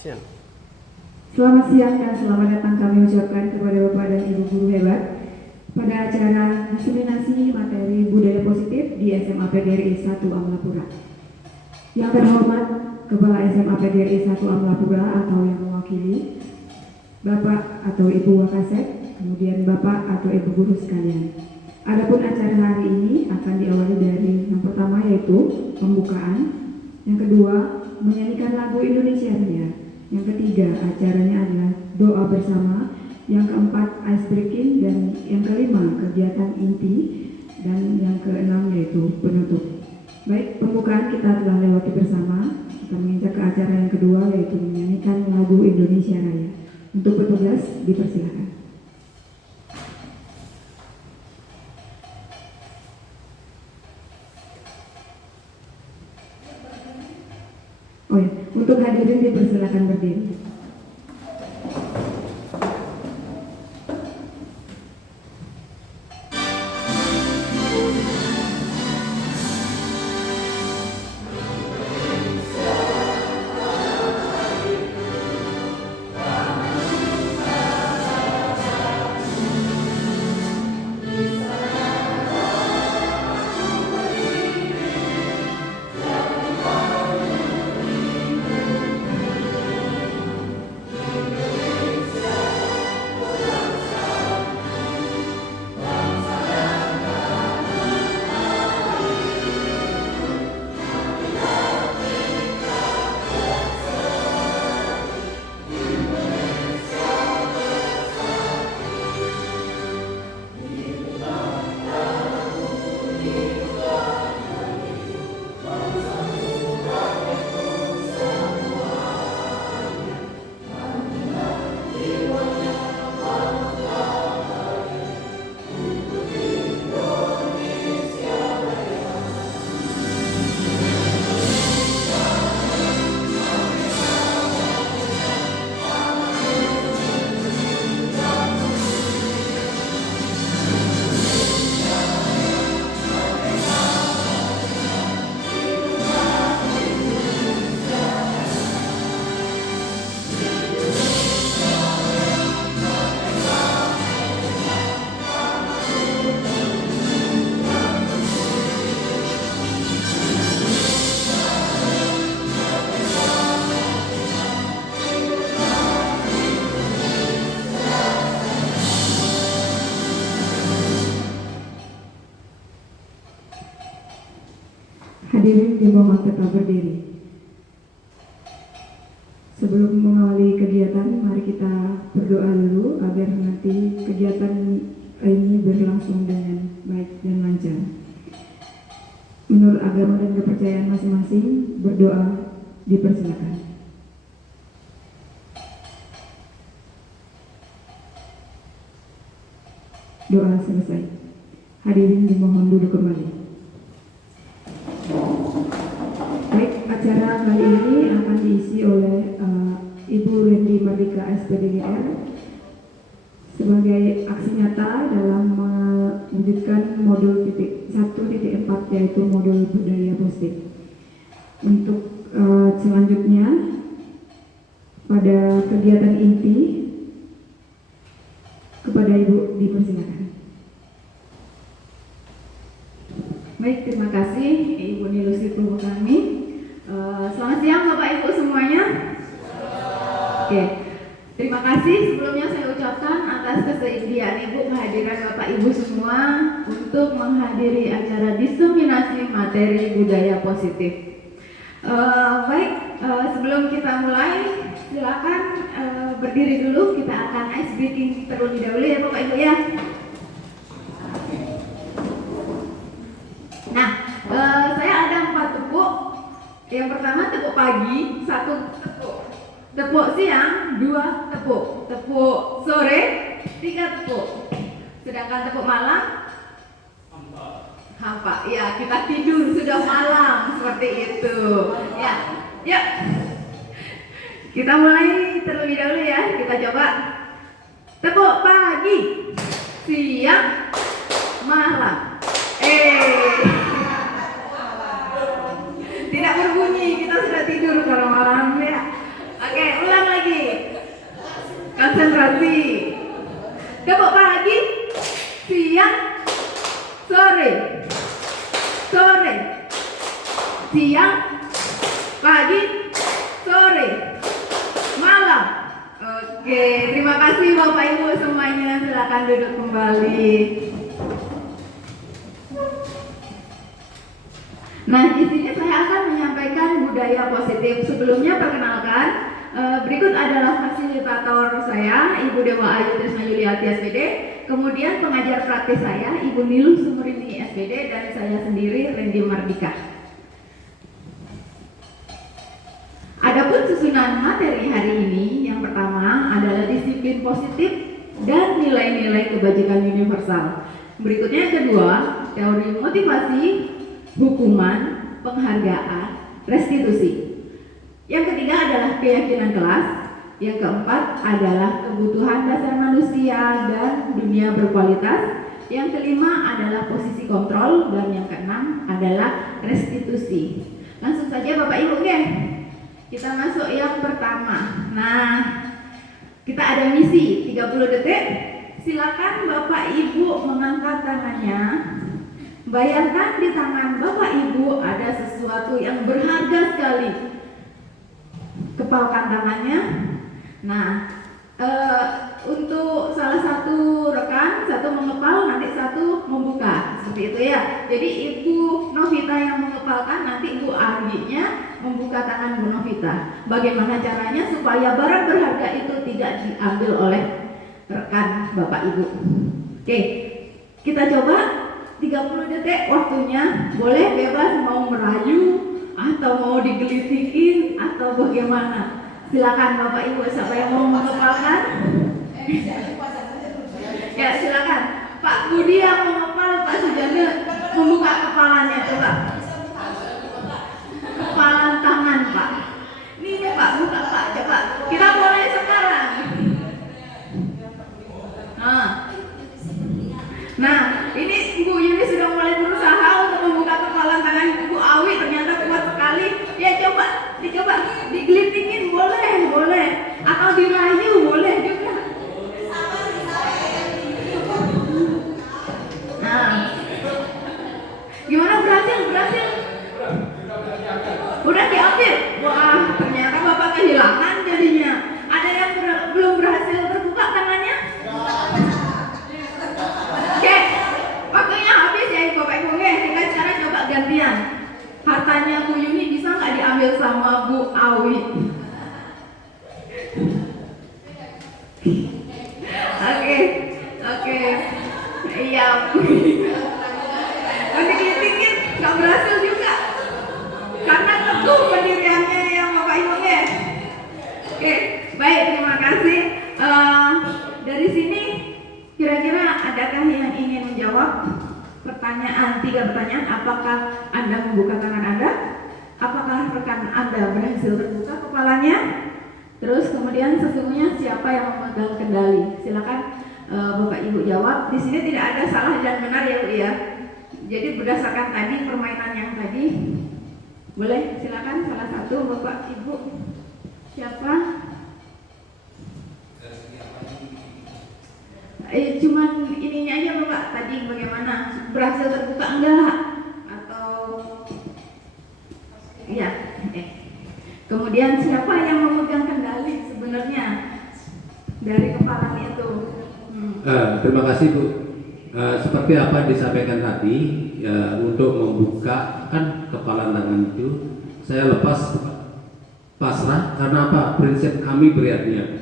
Selamat siang dan selamat datang kami ucapkan kepada Bapak dan Ibu guru hebat pada acara diseminasi materi budaya positif di SMA PGRI 1 Amlapura. Yang terhormat Kepala SMA PGRI 1 Amlapura atau yang mewakili, Bapak atau Ibu Wakasek, kemudian Bapak atau Ibu guru sekalian. Adapun acara hari ini akan diawali dari yang pertama yaitu pembukaan, yang kedua menyanyikan lagu Indonesia Raya, yang ketiga acaranya adalah doa bersama, yang keempat ice breaking, dan yang kelima kegiatan inti, dan yang keenam yaitu penutup. Baik, pembukaan kita telah lewati bersama. Kita menginjak ke acara yang kedua yaitu menyanyikan lagu Indonesia Raya. Untuk petugas dipersilakan. Oh ya, untuk hadirin dipersilakan berdiri. Hadirin dimohon tetap berdiri. Sebelum mengawali kegiatan, mari kita berdoa dulu agar nanti kegiatan ini berlangsung dengan baik dan lancar. Menurut agama dan kepercayaan masing-masing, berdoa dipersilakan. Doa selesai. Hadirin dimohon duduk kembali. Baik, acara kali ini akan diisi oleh Ibu Lendi Mardika SPDGR sebagai aksi nyata dalam mewujudkan modul 1.4 yaitu modul budaya positif. Untuk selanjutnya pada kegiatan inti kepada Ibu dipersilakan. Baik, terima kasih Ibu Nilusi Purwo kami. Selamat siang Bapak Ibu semuanya. Oke, terima kasih sebelumnya saya ucapkan atas kesediaan Ibu kehadiran Bapak Ibu semua untuk menghadiri acara diseminasi materi budaya positif. Baik, sebelum kita mulai silakan berdiri dulu, kita akan ice breaking terlebih dahulu ya Bapak Ibu ya. Nah, saya ada 4 tepuk. Yang pertama tepuk pagi, 1 tepuk. Tepuk siang, 2 tepuk. Tepuk sore, 3 tepuk. Sedangkan tepuk malam, hampa. Ya, kita tidur sudah malam seperti itu. Ya, yuk. Kita mulai terlebih dahulu ya. Kita coba. Tepuk pagi, siang, malam. Tidak berbunyi, kita sudah tidur kalau malam ya. Oke, mulai. Tepuk pagi, siang, sore, sore, siang, pagi, sore, malam. Oke, terima kasih Bapak Ibu semuanya. Silakan duduk kembali. Nah, di sini saya akan menyampaikan budaya positif. Sebelumnya perkenalkan, berikut adalah fasilitator saya, Ibu Dewa Ayu Trisna Yuliati SPD. Kemudian pengajar praktis saya, Ibu Niluh Sumurini SPD, dan saya sendiri, Randy Mardika. Adapun susunan materi hari ini, yang pertama adalah disiplin positif dan nilai-nilai kebajikan universal. Berikutnya yang kedua, teori motivasi, hukuman, penghargaan, restitusi. Yang ketiga adalah keyakinan kelas. Yang keempat adalah kebutuhan dasar manusia dan dunia berkualitas. Yang kelima adalah posisi kontrol, dan yang keenam adalah restitusi. Langsung saja Bapak Ibu, oke? Kita masuk yang pertama. Nah, kita ada misi 30 detik. Silakan Bapak Ibu mengangkat tangannya. Bayangkan di tangan Bapak Ibu ada sesuatu yang berharga sekali. Kepalkan tangannya. Nah, untuk salah satu rekan, satu mengepal, nanti satu membuka, seperti itu ya. Jadi Ibu Novita yang mengepalkan, nanti Ibu Arginya membuka tangan Bu Novita. Bagaimana caranya supaya barang berharga itu tidak diambil oleh rekan Bapak Ibu? Oke, kita coba 30 detik waktunya. Boleh bebas mau merayu atau mau digelitikin atau bagaimana. Silakan Bapak Ibu, siapa yang mau mengepalkan? Ya, silakan. Pak Budi yang mengepal, Pak Sujana membuka kepalanya, coba. Kepalan tangan, Pak. Ini Pak, buka Pak, coba. Kita mulai sekarang. Nah, ini Ibu Yuni sudah mulai berusaha untuk membuka kepalan tangan Ibu Awi, ternyata kuat sekali. Ya, coba, dicoba, digelitingin boleh, atau dirayu boleh juga. Nah, gimana, berhasil? Udah diambil? Wah, ternyata Bapak kehilangan jadinya. Ada yang belum berhasil terbuka tangannya? Oke, waktunya habis ya Bapak Ibu. Kita sekarang coba gantian. Hartanya Bu Yuni bisa nggak diambil sama Bu Awi? Oke. Iya. Nanti dipikir nggak berhasil juga. Karena teguh pendiriannya ya Bapak Ibu ya. Oke, baik, terima kasih. Dari sini kira-kira adakah yang ingin menjawab pertanyaan, 3 pertanyaan? Apakah Anda membuka tangan Anda? Apakah rekan Anda berhasil terbuka kepalanya? Terus kemudian sesungguhnya siapa yang memegang kendali? Silakan Bapak Ibu jawab. Di sini tidak ada salah dan benar ya Bu ya. Jadi berdasarkan tadi permainan yang tadi. Boleh silakan salah satu Bapak Ibu. Siapa? Cuman ininya aja Bapak, tadi bagaimana? Berhasil terbuka enggak? Atau iya, kemudian siapa yang memegang kendali sebenarnya dari kepala itu? Terima kasih Bu. Seperti apa yang disampaikan tadi, untuk membuka kan kepala tangan itu saya lepas pasrah karena apa? Prinsip kami beriatnya.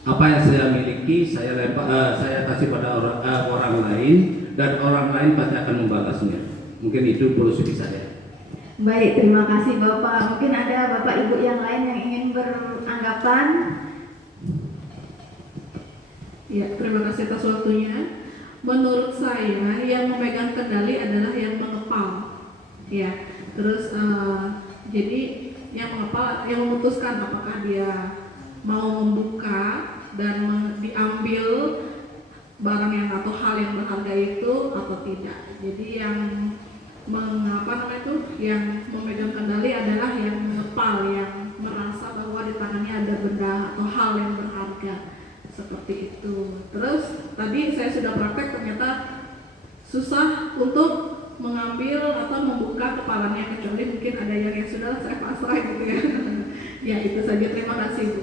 Apa yang saya miliki saya kasih pada orang lain, dan orang lain pasti akan membalasnya. Mungkin itu filosofi saya. Baik, terima kasih Bapak. Mungkin ada Bapak Ibu yang lain yang ingin beranggapan. Ya, terima kasih atas waktunya. Menurut saya yang memegang kendali adalah yang mengepal. Ya, terus jadi yang mengepal yang memutuskan apakah dia mau membuka dan diambil barang yang atau hal yang berharga itu atau tidak. Jadi yang yang memegang kendali adalah yang mengepal, yang merasa bahwa di tangannya ada benda atau hal yang berharga. keluarga. Seperti itu. Terus tadi saya sudah praktek, ternyata susah untuk mengambil atau membuka kepalanya, kecuali mungkin ada yang sudah saya pasrah gitu ya. Ya itu saja, terima kasih Bu.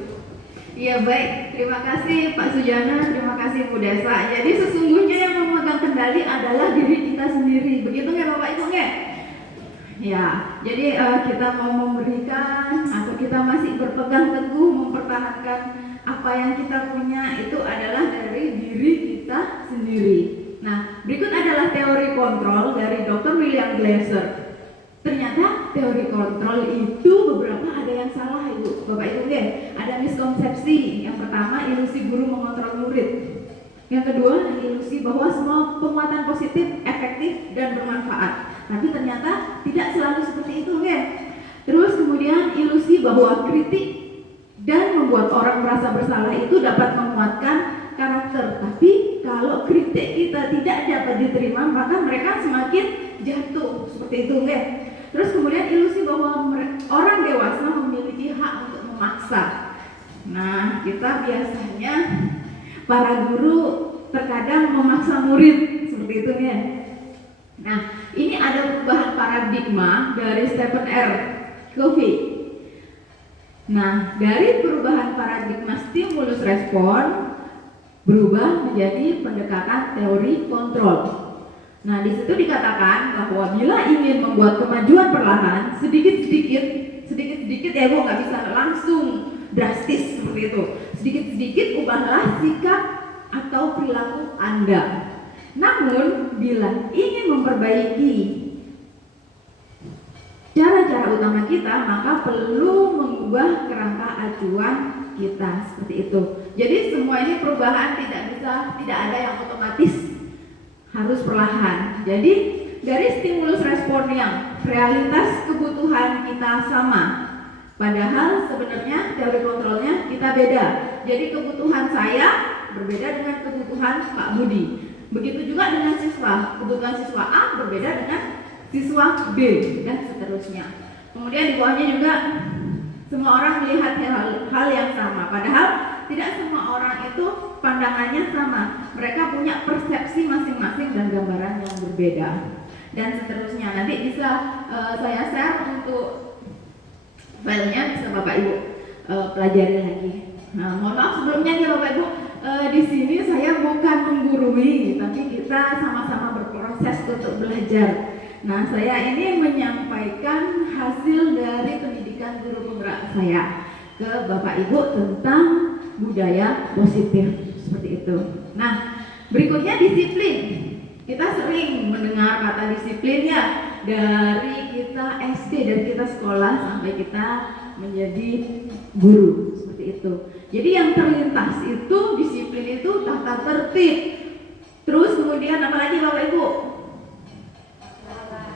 Iya baik, terima kasih Pak Sujana, terima kasih Bu Desa. Jadi sesungguhnya yang memegang kendali adalah diri kita sendiri, begitu nggak Bapak Ibu nggak? Ya, jadi kita mau memberikan atau kita masih berpegang teguh mempertahankan apa yang kita punya itu adalah dari diri kita sendiri. Nah, berikut adalah teori kontrol dari Dr. William Glasser. Ternyata teori kontrol itu beberapa ada yang salah Ibu, Bapak Ibu nggih. Ada miskonsepsi. Yang pertama, ilusi guru mengontrol murid. Yang kedua, ilusi bahwa semua penguatan positif efektif dan bermanfaat. Tapi ternyata tidak selalu seperti itu nggih. Terus kemudian ilusi bahwa kritik dan membuat orang merasa bersalah itu dapat menguatkan karakter. Tapi kalau kritik kita tidak dapat diterima, maka mereka semakin jatuh. Seperti itu nggih. Terus kemudian ilusi bahwa orang dewasa memiliki hak untuk memaksa. Nah, kita biasanya para guru terkadang memaksa murid seperti itu ya. Nah, ini ada perubahan paradigma dari Stephen R. Covey. Nah, dari perubahan paradigma stimulus respon berubah menjadi pendekatan teori kontrol. Nah, di situ dikatakan bahwa bila ingin membuat kemajuan perlahan, sedikit-sedikit ya Bu, nggak bisa langsung drastis seperti itu. Sedikit-sedikit ubahlah sikap atau perilaku Anda. Namun, bila ingin memperbaiki cara-cara utama kita, maka perlu mengubah kerangka acuan kita seperti itu. Jadi semua ini perubahan tidak ada yang otomatis, harus perlahan. Jadi dari stimulus respon yang realitas kebutuhan kita sama, padahal sebenarnya teori kontrolnya kita beda. Jadi kebutuhan saya berbeda dengan kebutuhan Pak Budi. Begitu juga dengan siswa, kebutuhan siswa A berbeda dengan siswa B dan seterusnya. Kemudian di bawahnya juga semua orang melihat hal yang sama, padahal tidak semua orang itu pandangannya sama. Mereka punya persepsi masing-masing dan gambaran yang berbeda dan seterusnya. Nanti bisa saya share untuk filenya, bisa Bapak Ibu pelajari lagi. Nah, mohon maaf sebelumnya nih Bapak Ibu, di sini saya bukan menggurui, tapi kita sama-sama berproses untuk belajar. Nah, saya ini menyampaikan hasil dari pendidikan guru penggerak saya ke Bapak Ibu tentang budaya positif seperti itu. Nah, berikutnya disiplin. Kita sering mendengar kata disiplin ya, dari kita SD, dari kita sekolah sampai kita menjadi guru seperti itu. Jadi yang terlintas itu disiplin itu tata tertib. Terus kemudian apa lagi Bapak Ibu?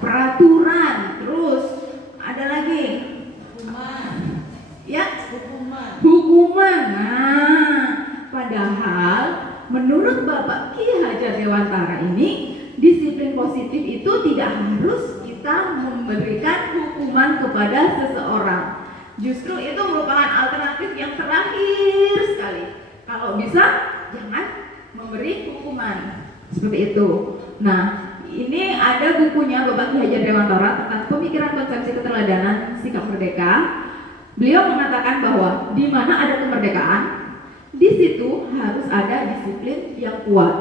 Peraturan. Terus ada lagi ya, hukuman. Nah, padahal menurut Bapak Ki Hajar Dewantara ini, disiplin positif itu tidak harus kita memberikan hukuman kepada seseorang. Justru itu merupakan alternatif yang terakhir sekali. Kalau bisa, jangan memberi hukuman seperti itu. Nah, ini ada bukunya Bapak Ki Hajar Dewantara tentang pemikiran konsepsi keteladanan sikap merdeka. Beliau mengatakan bahwa di mana ada kemerdekaan, di situ harus ada disiplin yang kuat.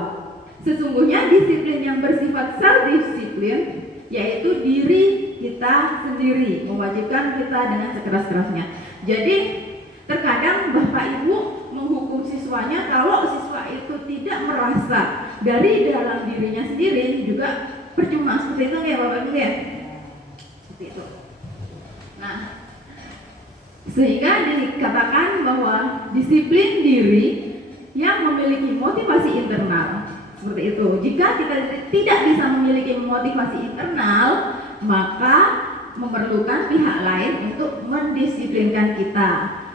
Sesungguhnya disiplin yang bersifat self-disiplin yaitu diri kita sendiri, mewajibkan kita dengan sekeras-kerasnya. Jadi terkadang Bapak Ibu menghukum siswanya kalau siswa itu tidak merasa dari dalam dirinya sendiri, juga percuma. Seperti itu ya Bapak Ibu ya. Seperti itu. Nah, sehingga dikatakan bahwa disiplin diri yang memiliki motivasi internal seperti itu. Jika kita tidak bisa memiliki motivasi internal, maka memerlukan pihak lain untuk mendisiplinkan kita,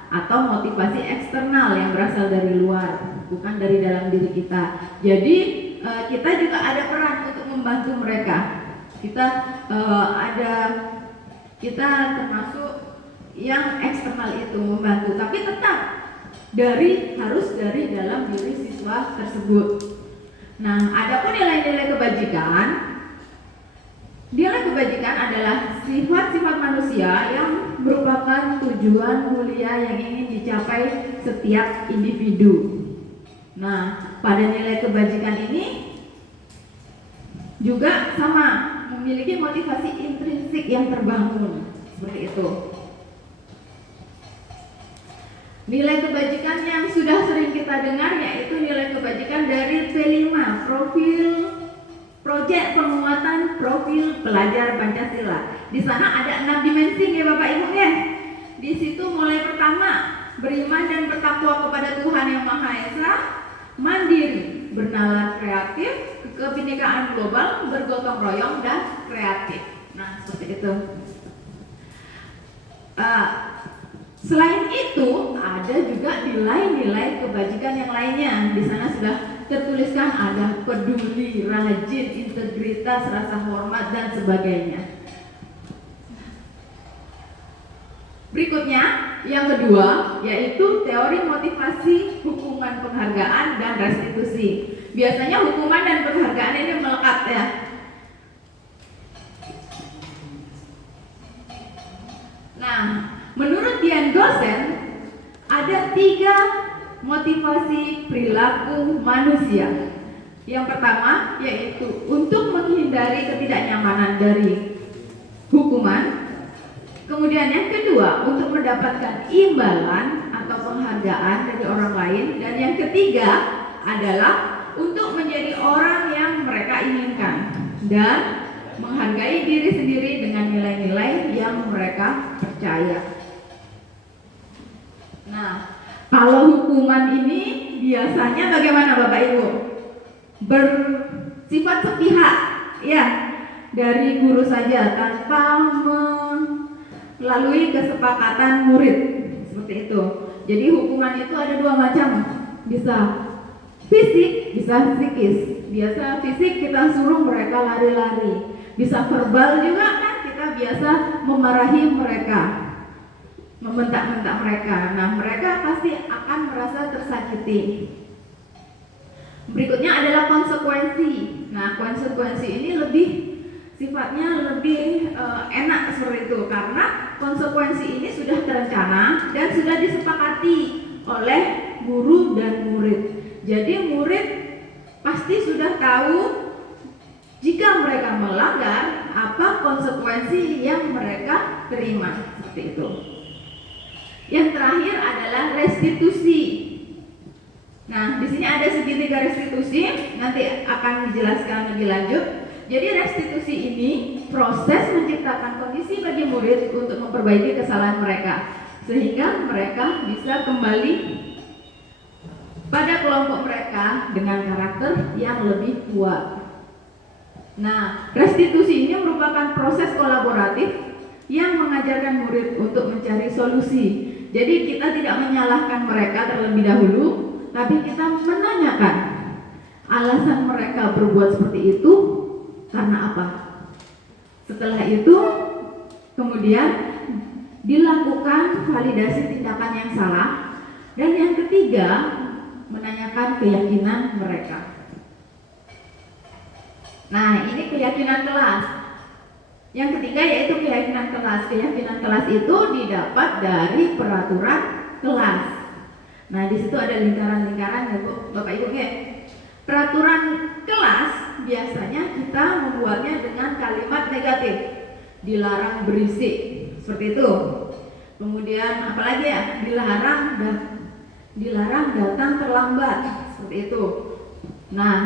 atau motivasi eksternal yang berasal dari luar, bukan dari dalam diri kita. Jadi kita juga ada peran untuk membantu mereka. Kita termasuk yang eksternal itu membantu, tapi tetap harus dari dalam diri siswa tersebut. Nah, adapun nilai-nilai kebajikan, nilai kebajikan adalah sifat-sifat manusia yang merupakan tujuan mulia yang ingin dicapai setiap individu. Nah, pada nilai kebajikan ini juga sama, memiliki motivasi intrinsik yang terbangun, seperti itu. Nilai kebajikan yang sudah sering kita dengar yaitu nilai kebajikan dari P5, Proyek Penguatan Profil Pelajar Pancasila. Di sana ada 6 dimensi ya Bapak Ibu ya. Di situ mulai pertama, beriman dan bertakwa kepada Tuhan Yang Maha Esa, mandiri, bernalar kreatif, kebinekaan global, bergotong royong dan kreatif. Nah, seperti itu. Selain itu, ada juga nilai-nilai kebajikan yang lainnya. Di sana sudah tertuliskan ada peduli, rajin, integritas, rasa hormat, dan sebagainya. Berikutnya, yang kedua, yaitu teori motivasi, hukuman, penghargaan, dan restitusi. Biasanya hukuman dan penghargaan ini melekat ya. Nah, menurut Dian Gosen, ada 3 motivasi perilaku manusia. Yang pertama yaitu untuk menghindari ketidaknyamanan dari hukuman. Kemudian yang kedua untuk mendapatkan imbalan atau penghargaan dari orang lain. Dan yang ketiga adalah untuk menjadi orang yang mereka inginkan dan menghargai diri sendiri dengan nilai-nilai yang mereka percaya. Nah, kalau hukuman ini biasanya bagaimana Bapak Ibu? Bersifat sepihak, ya, dari guru saja tanpa melalui kesepakatan murid, seperti itu. Jadi hukuman itu ada 2 macam, bisa fisik, bisa psikis. Biasa fisik kita suruh mereka lari-lari, bisa verbal juga kan, kita biasa memarahi mereka, membentak-bentak mereka. Nah, mereka pasti akan merasa tersakiti. Berikutnya adalah konsekuensi. Nah, konsekuensi ini sifatnya lebih enak seperti itu, karena konsekuensi ini sudah terencana dan sudah disepakati oleh guru dan murid. Jadi murid pasti sudah tahu jika mereka melanggar apa konsekuensi yang mereka terima, seperti itu. Yang terakhir adalah restitusi. Nah, di sini ada segitiga restitusi, nanti akan dijelaskan lebih lanjut. Jadi restitusi ini proses menciptakan kondisi bagi murid untuk memperbaiki kesalahan mereka, sehingga mereka bisa kembali pada kelompok mereka dengan karakter yang lebih kuat. Nah, restitusi ini merupakan proses kolaboratif yang mengajarkan murid untuk mencari solusi. Jadi kita tidak menyalahkan mereka terlebih dahulu, tapi kita menanyakan alasan mereka berbuat seperti itu karena apa. Setelah itu kemudian dilakukan validasi tindakan yang salah. Dan yang ketiga, menanyakan keyakinan mereka. Nah, ini keyakinan kelas. Yang ketiga yaitu keyakinan kelas. Keyakinan kelas itu didapat dari peraturan kelas. Nah, di situ ada lingkaran-lingkaran ya Bu, Bapak Ibu ya. Peraturan kelas biasanya kita membuatnya dengan kalimat negatif. Dilarang berisik, seperti itu. Kemudian apalagi ya? Dilarang datang terlambat, seperti itu. Nah,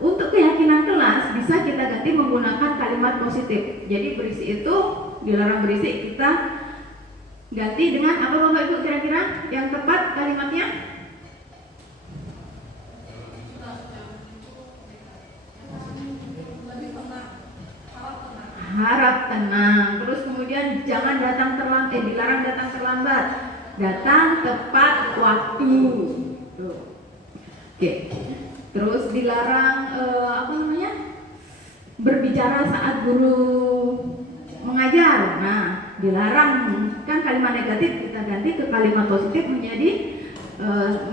untuk keyakinan kelas bisa kita ganti menggunakan kalimat positif. Jadi berisi itu, dilarang berisik, kita ganti dengan apa Bapak Ibu kira-kira yang tepat kalimatnya? Harap tenang. Terus kemudian jangan datang terlambat, dilarang datang terlambat. Datang tepat waktu. Tuh. Oke. Terus dilarang berbicara saat guru mengajar. Nah, dilarang kan kalimat negatif kita ganti ke kalimat positif menjadi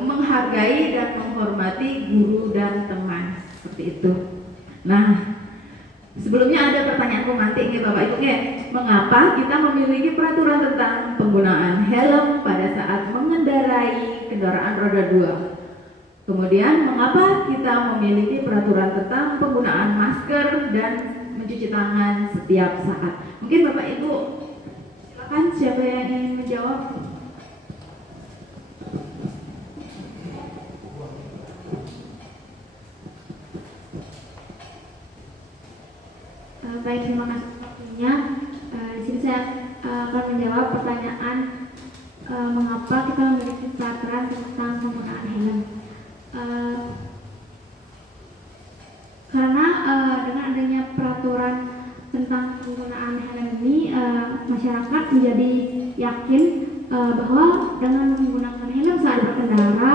menghargai dan menghormati guru dan teman, seperti itu. Nah, sebelumnya ada pertanyaan romantik nih Bapak Ibu ya. Mengapa kita memiliki peraturan tentang penggunaan helm pada saat mengendarai kendaraan roda 2? Kemudian mengapa kita memiliki peraturan tentang penggunaan masker dan mencuci tangan setiap saat? Mungkin Bapak Ibu silakan, siapa yang ingin menjawab? Baik, terima kasih waktunya. Di sini saya akan menjawab pertanyaan mengapa kita memiliki peraturan tentang penggunaan helm. Karena dengan adanya peraturan tentang penggunaan helm ini, masyarakat menjadi yakin bahwa dengan menggunakan helm saat berkendara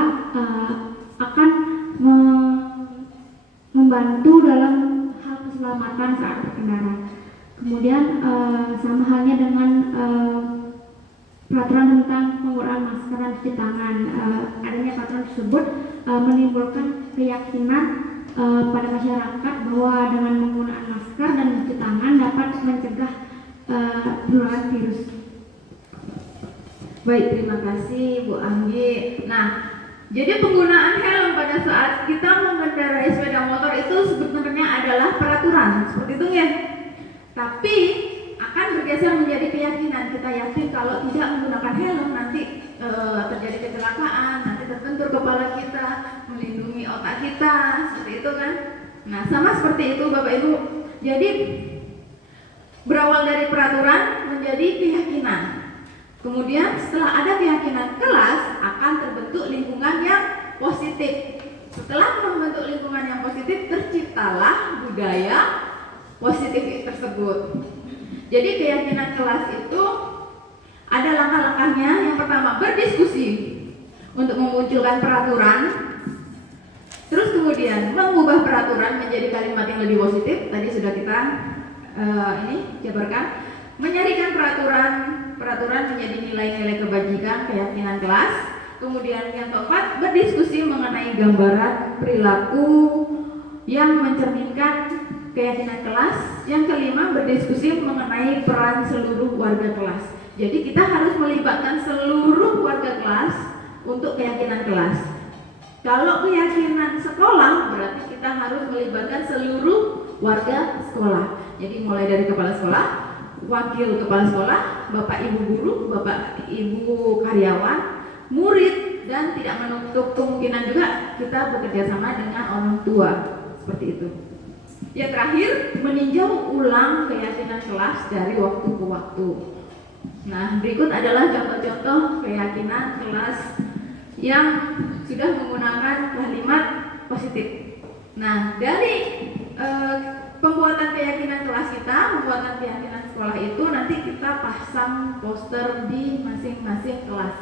akan membantu dalam hal keselamatan saat berkendara. Kemudian sama halnya dengan peraturan tentang penggunaan masker dan cuci tangan. Adanya peraturan tersebut menimbulkan keyakinan pada masyarakat bahwa dengan menggunakan masker dan cuci tangan dapat mencegah penularan virus. Baik, terima kasih Bu Anggi. Nah, jadi penggunaan helm pada saat kita mengendarai sepeda motor itu sebenarnya adalah peraturan, seperti itu ya. Tapi akan bergeser menjadi keyakinan. Kita yakin kalau tidak menggunakan helm nanti terjadi kecelakaan, nanti terbentur kepala kita, melindungi otak kita, seperti itu kan. Nah, sama seperti itu Bapak Ibu. Jadi berawal dari peraturan menjadi keyakinan. Kemudian setelah ada keyakinan, kelas akan terbentuk lingkungan yang positif. Setelah membentuk lingkungan yang positif, terciptalah budaya positif tersebut. Jadi keyakinan kelas itu ada langkah-langkahnya. Yang pertama, berdiskusi untuk memunculkan peraturan. Terus kemudian mengubah peraturan menjadi kalimat yang lebih positif. Tadi sudah kita jabarkan. Menyarikan peraturan menjadi nilai-nilai kebajikan, keyakinan kelas. Kemudian yang keempat, berdiskusi mengenai gambaran perilaku yang mencerminkan keyakinan kelas. Yang kelima, berdiskusi mengenai peran seluruh warga kelas. Jadi kita harus melibatkan seluruh warga kelas untuk keyakinan kelas. Kalau keyakinan sekolah, berarti kita harus melibatkan seluruh warga sekolah. Jadi mulai dari kepala sekolah, wakil kepala sekolah, bapak ibu guru, bapak ibu karyawan, murid, dan tidak menutup kemungkinan juga kita bekerja sama dengan orang tua, seperti itu. Yang terakhir, meninjau ulang keyakinan kelas dari waktu ke waktu. Nah, berikut adalah contoh-contoh keyakinan kelas yang sudah menggunakan kalimat positif. Nah, dari pembuatan keyakinan kelas kita, pembuatan keyakinan sekolah itu nanti kita pasang poster di masing-masing kelas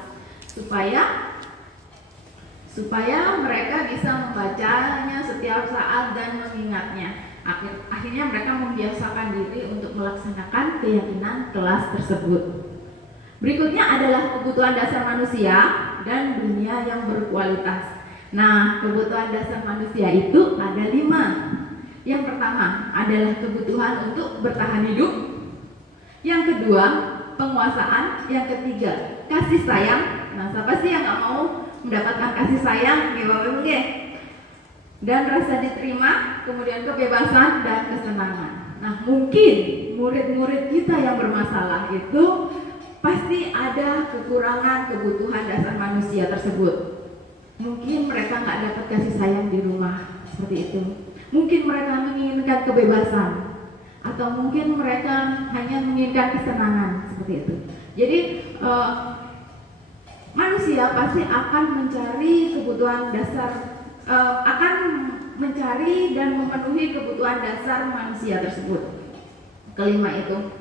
supaya mereka bisa membacanya setiap saat dan mengingatnya. Akhirnya mereka membiasakan diri untuk melaksanakan keyakinan kelas tersebut. Berikutnya adalah kebutuhan dasar manusia dan dunia yang berkualitas. Nah, kebutuhan dasar manusia itu ada 5. Yang pertama adalah kebutuhan untuk bertahan hidup. Yang kedua, penguasaan. Yang ketiga, kasih sayang. Nah, siapa sih yang gak mau mendapatkan kasih sayang? Dan rasa diterima, kemudian kebebasan dan kesenangan. Nah, mungkin murid-murid kita yang bermasalah itu pasti ada kekurangan kebutuhan dasar manusia tersebut. Mungkin mereka nggak dapat kasih sayang di rumah, seperti itu. Mungkin mereka menginginkan kebebasan, atau mungkin mereka hanya menginginkan kesenangan, seperti itu. Jadi manusia pasti akan mencari kebutuhan dasar, akan mencari dan memenuhi kebutuhan dasar manusia tersebut. Kelima itu.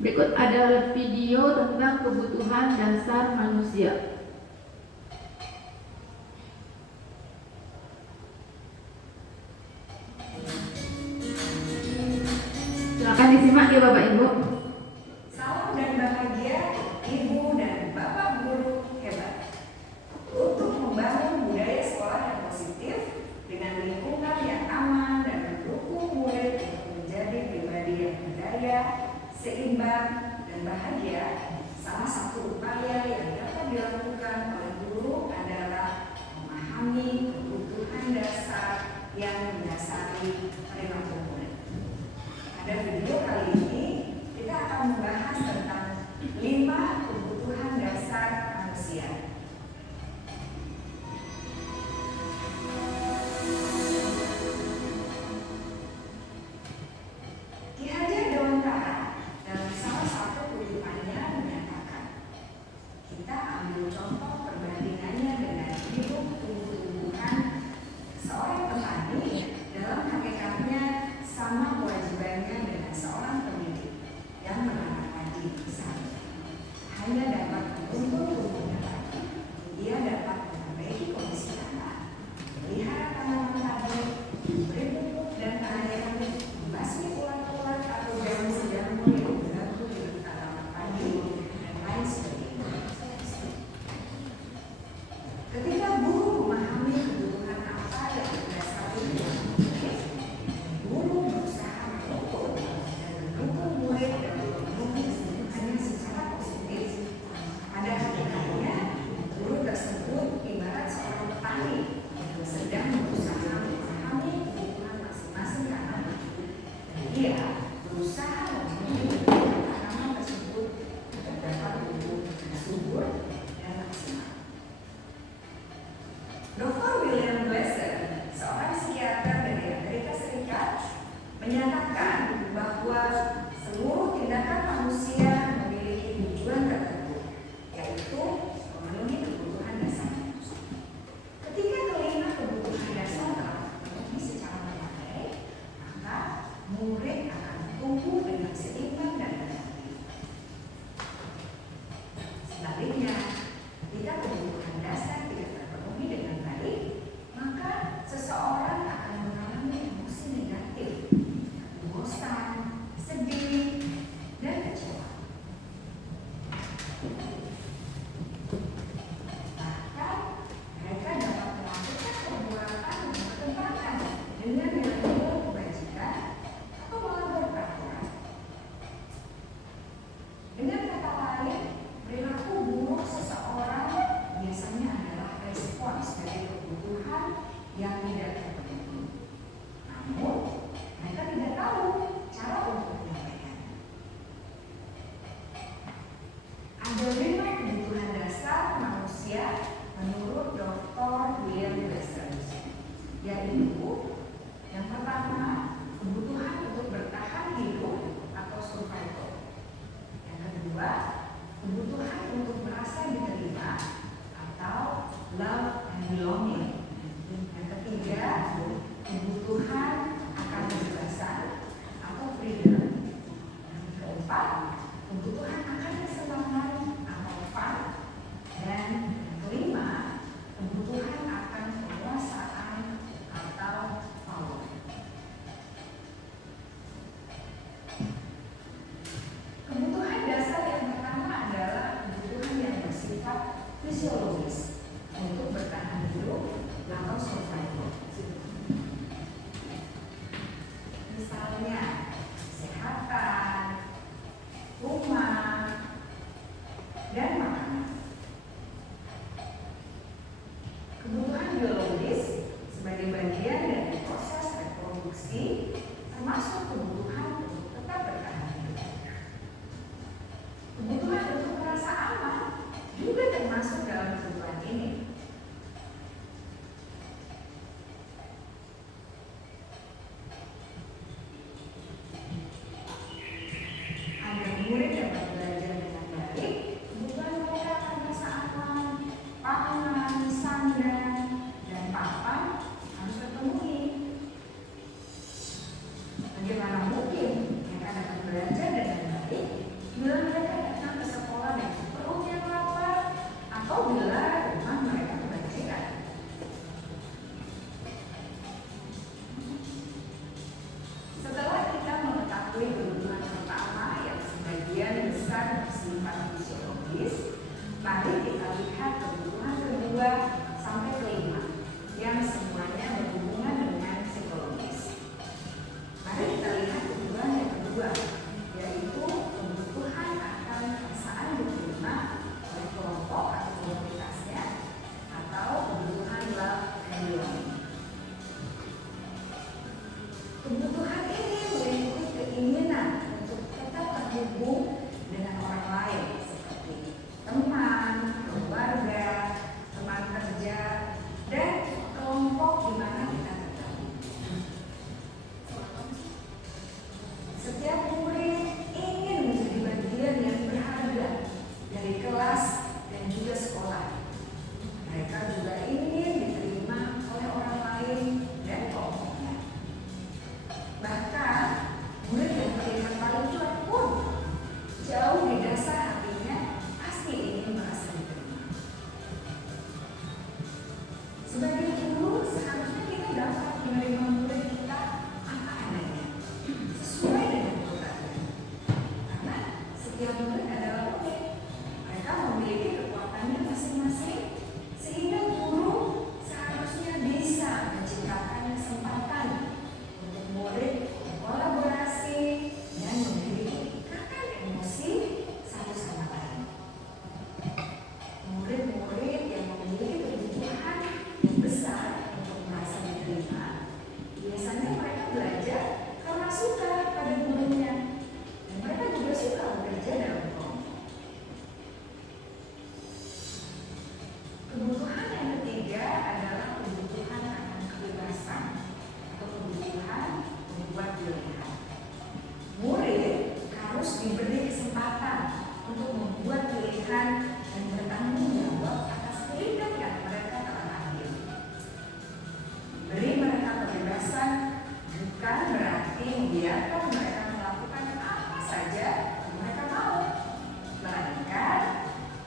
Berikut adalah video tentang kebutuhan dasar manusia. Silakan dan bahagia, salah satu upaya yang dapat dilakukan oleh guru adalah memahami kebutuhan dasar yang mendasari perilaku murid. Pada video kali ini, kita akan membahas tentang 5 kebutuhan dasar manusia. Ki Hajar Dewantara dalam salah satu kutipannya menyatakan, kita ambil contoh perbandingannya dengan hidup tumbuh-tumbuhan. Seorang petani dalam hakikatnya sama kewajibannya dengan seorang pemilik yang menanam padi misalnya. Hanya dapat menuntun tumbuhnya padi, dia dapat memperbaiki kondisi tanah, melihara tanaman tadi, memberi pupuk dan air, membasmi ulat-ulat atau jamur-jamur yang mengganggu hidup tanaman padi, dan lain sebagainya. Ketika guru memahami kebutuhan apa yang mendasari murid, guru berusaha mendukung dan mendukung murid dalam memenuhi kebutuhannya secara positif. Pada hakikatnya, guru tersebut ibarat seorang petani yang sedang berusaha memahami kebutuhan masing-masing tanaman. Dan dia berusaha memenuhi kebutuhan tanaman tersebut agar dapat tumbuh subur dan maksimal. Dr. William Glasser, seorang psikiater dari Amerika Serikat, menyatakan bahwa seluruh tindakan manusia memiliki tujuan tertentu, yaitu memenuhi kebutuhan dasarnya. Ketika kelima kebutuhan dasar telah terpenuhi secara memadai, maka murid akan tumbuh dengan seimbang dan kreatif. Sebaliknya, ketika kebutuhan dasar tidak terpenuhi dengan baik, maka seseorang akan mengalami emosi negatif, bosan, sedih, dan kecewa. Bahkan mereka dapat melakukan perbuatan yang bertentangan dengan nilai-nilai kebajikan atau malah berperaturan. Dengan kata lain, perilaku buruk seseorang biasanya adalah respons dari kebutuhan yang tidak terpenuhi. Namun, mereka tidak tahu cara untuk menyampaikannya. Ada 5 kebutuhan dasar manusia menurut Dr. William Glasser, yaitu yang pertama, kebutuhan untuk bertahan hidup atau survival. Yang kedua, kebutuhan untuk merasa diterima atau love and belonging. Yang ketiga, kebutuhan akan kebebasan atau freedom. Yang keempat, kebutuhan akan kesenangan atau fun. Dan yang kelima, kebutuhan akan penguasaan atau power. Kebutuhan dasar yang pertama adalah kebutuhan yang bersifat fisiologis untuk bertahan hidup atau survival. Misalnya, kesehatan, rumah, dan makanan. Kebutuhan biologis sebagai bagian dari proses reproduksi termasuk kebutuhan untuk tetap bertahan hidup. Kebutuhan untuk merasa aman juga termasuk dalam kebutuhan ini. Agar murid dapat belajar dengan baik, kebutuhan mereka akan merasa aman, pangan, sandang, dan papan harus terpenuhi. Bagaimana mungkin mereka dapat belajar dengan baik bila mereka datang ke sekolah dengan perut yang lapar atau bila rumah mereka kebanjiran? Setelah kita mengetahui kebutuhan pertama yang sebagian besar bersifat fisiologis, mari kita lihat kebutuhan kedua sampai kelima yang semuanya berhubungan dengan psikologis. Mari kita lihat kebutuhan yang kedua, yaitu kebutuhan akan murid adalah unik. Mereka memiliki kekuatannya masing-masing, sehingga guru seharusnya bisa menciptakan kesempatan untuk murid berkolaborasi dan memiliki ikatan emosi satu sama lain. Murid-murid yang memiliki kebutuhan yang besar untuk merasa diterima, biasanya mereka belajar karena suka pada gurunya, dan mereka juga suka bekerja dalam kelompok. Kebutuhan yang ketiga adalah kebutuhan akan kebebasan atau kebutuhan membuat pilihan. Murid harus diberi kesempatan untuk membuat pilihan dan bertanggung jawab atas pilihan yang mereka telah ambil. Beri mereka kebebasan bukan berarti membiarkan mereka melakukan apa saja yang mereka mau, melainkan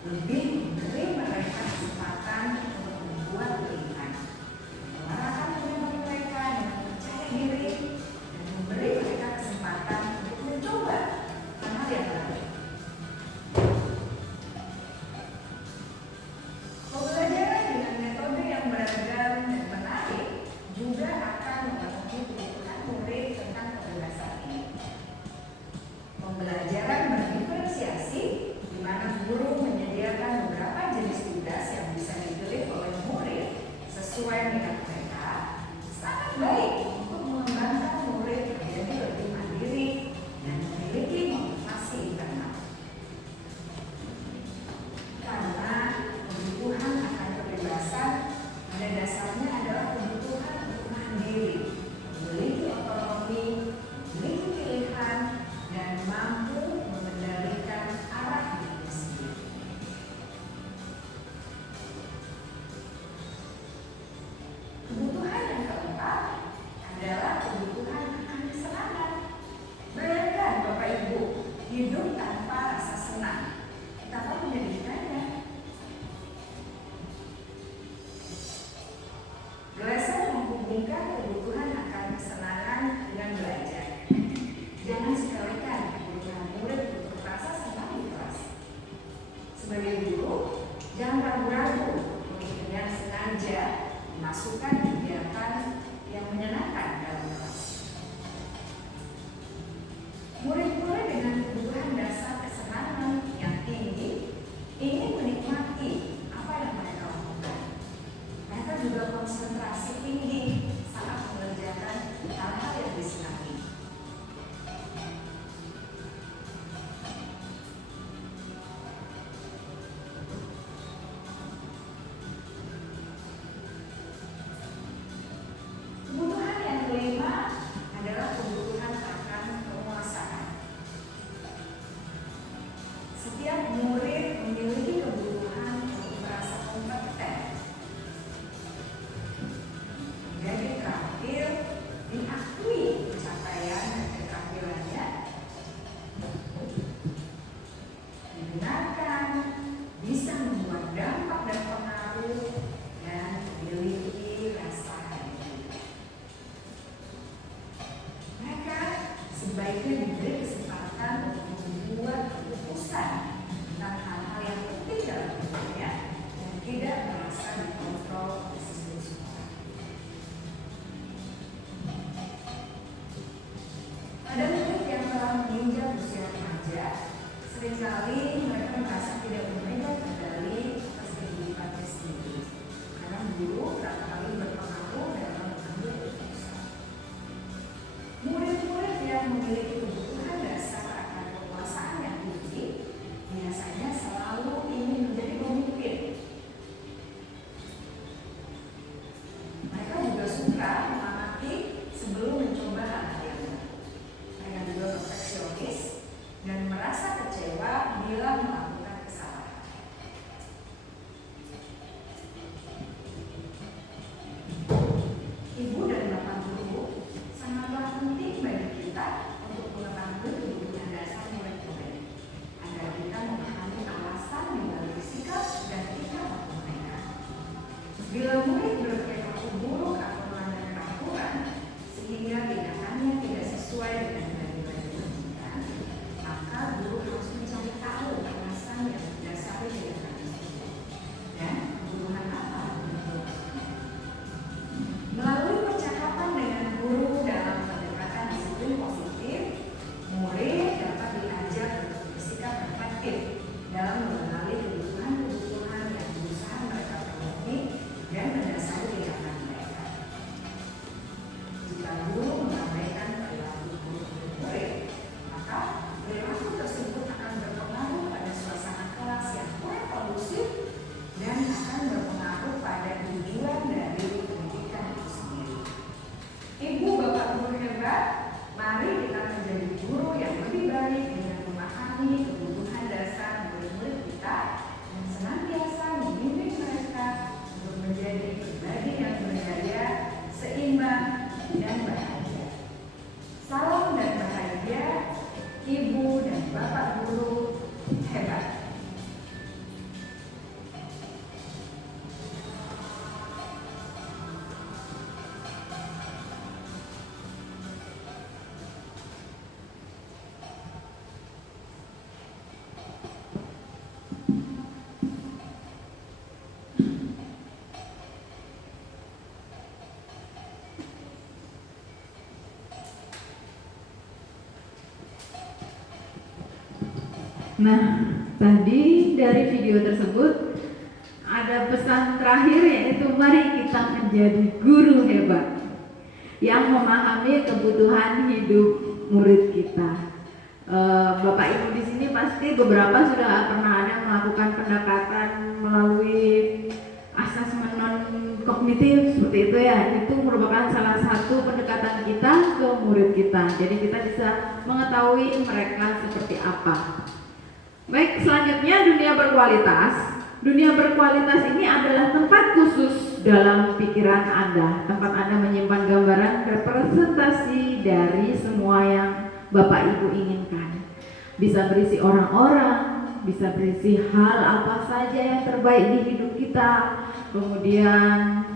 lebih memberi mereka kesempatan untuk membuat pilihan, mengarahkan pendapat mereka dengan percaya diri, dan memberi mereka kesempatan untuk mencoba hal-hal yang baru. Pembelajaran dengan metode yang beragam dan menarik juga akan memenuhi kebutuhan murid tentang kebebasan ini. Pembelajaran berdiferensiasi, di mana guru menyediakan beberapa jenis tugas yang bisa dipilih oleh murid sesuai minat mereka, sangat baik untuk mengembangkan murid menjadi lebih mandiri dan memiliki motivasi internal. Karena kebutuhan akan kebebasan pada dasarnya adalah kebutuhan untuk mandiri, memiliki otonomi, memiliki pilihan, dan mampu mengendalikan arah diri sendiri. Kebutuhan yang keempat adalah kebutuhan akan kesenangan. Bayangkan Bapak Ibu, hidup tanpa rasa senang, betapa menyedihkannya. Gleason menghubungkan kebutuhan akan kesenangan dengan belajar. Jangan sepelekan kebutuhan murid untuk merasa senang di kelas. Sebagai guru, jangan ragu-ragu untuk dengan sengaja memasukkan kegiatan yang menyenangkan dalam kelas. Murid-murid dengan kebutuhan dasar kesenangan yang tinggi ingin menikmati apa yang mereka lakukan. Mereka juga konsentrasi tinggi saat mengerjakan hal-hal yang disenangi. Kebutuhan yang kelima adalah kebutuhan akan penguasaan. Setiap murid memiliki kebutuhan untuk merasa kompeten, menjadi terampil, diakui pencapaian dan keterampilannya, didengarkan, bisa membuat dampak dan pengaruh, dan memiliki rasa harmoni. Mereka sebaiknya diberi kesempatan untuk membuat keputusan tentang hal-hal yang penting dalam hidupnya dan tidak merasa dikontrol oleh seseorang. Pada murid yang telah menginjak usia remaja, seringkali mereka merasa tidak memegang kendali atas kehidupannya sendiri, karena guru kerap kali berpengaruh dalam mengambil keputusan. Murid-murid yang memiliki kebutuhan dasar akan kekuasaan yang tinggi biasanya selalu ingin menjadi pemimpin. Mereka juga suka mengamati sebelum mencoba hal-hal yang baru. Mereka juga perfeksionis dan merasa kecewa bila Nah, tadi dari video tersebut ada pesan terakhir, yaitu mari kita menjadi guru hebat yang memahami kebutuhan hidup murid kita. Bapak Ibu di sini pasti beberapa sudah pernah ada melakukan pendekatan melalui asesmen non kognitif seperti itu ya. Itu merupakan salah satu pendekatan kita ke murid kita. Jadi kita bisa mengetahui mereka seperti apa. Baik, selanjutnya dunia berkualitas. Dunia berkualitas ini adalah tempat khusus dalam pikiran Anda, tempat Anda menyimpan gambaran representasi dari semua yang Bapak Ibu inginkan. Bisa berisi orang-orang, bisa berisi hal apa saja yang terbaik di hidup kita. Kemudian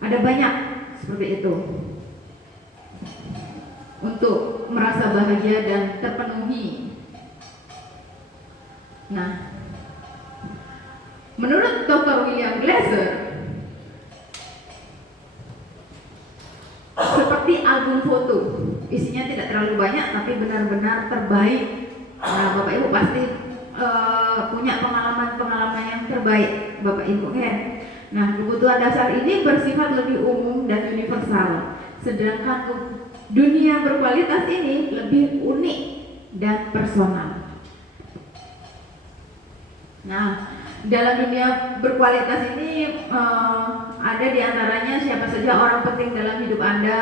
ada banyak seperti itu untuk merasa bahagia dan terpenuhi. Nah, menurut Dr. William Glasser, seperti album foto, isinya tidak terlalu banyak tapi benar-benar terbaik. Nah, Bapak Ibu pasti punya pengalaman-pengalaman yang terbaik, Bapak Ibu kan. Nah, kebutuhan dasar ini bersifat lebih umum dan universal, sedangkan dunia berkualitas ini lebih unik dan personal. Nah, dalam dunia berkualitas ini ada diantaranya siapa saja orang penting dalam hidup Anda,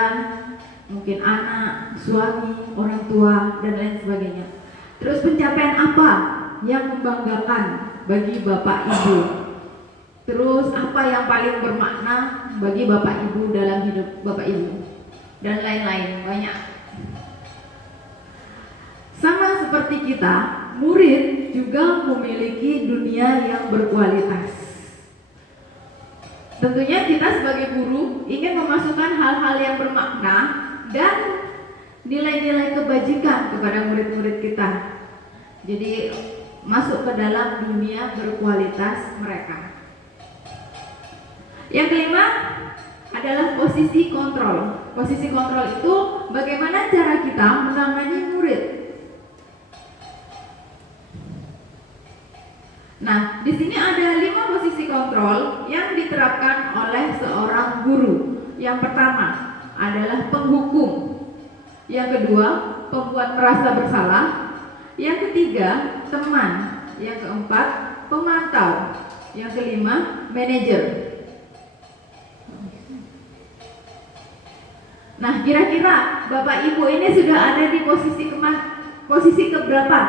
mungkin anak, suami, orang tua, dan lain sebagainya. Terus pencapaian apa yang membanggakan bagi Bapak Ibu? Terus apa yang paling bermakna bagi Bapak Ibu dalam hidup Bapak Ibu? Dan lain-lain, banyak. Sama seperti kita, murid juga memiliki dunia yang berkualitas. Tentunya kita sebagai guru ingin memasukkan hal-hal yang bermakna dan nilai-nilai kebajikan kepada murid-murid kita. Jadi masuk ke dalam dunia berkualitas mereka. Yang kelima adalah posisi kontrol. Posisi kontrol itu bagaimana cara kita menangani murid. Nah, di sini ada 5 posisi kontrol yang diterapkan oleh seorang guru. Yang pertama adalah penghukum. Yang kedua, pembuat merasa bersalah. Yang ketiga, teman. Yang keempat, pemantau. Yang kelima, manajer. Nah, kira-kira Bapak Ibu ini sudah ada di posisi keberapa?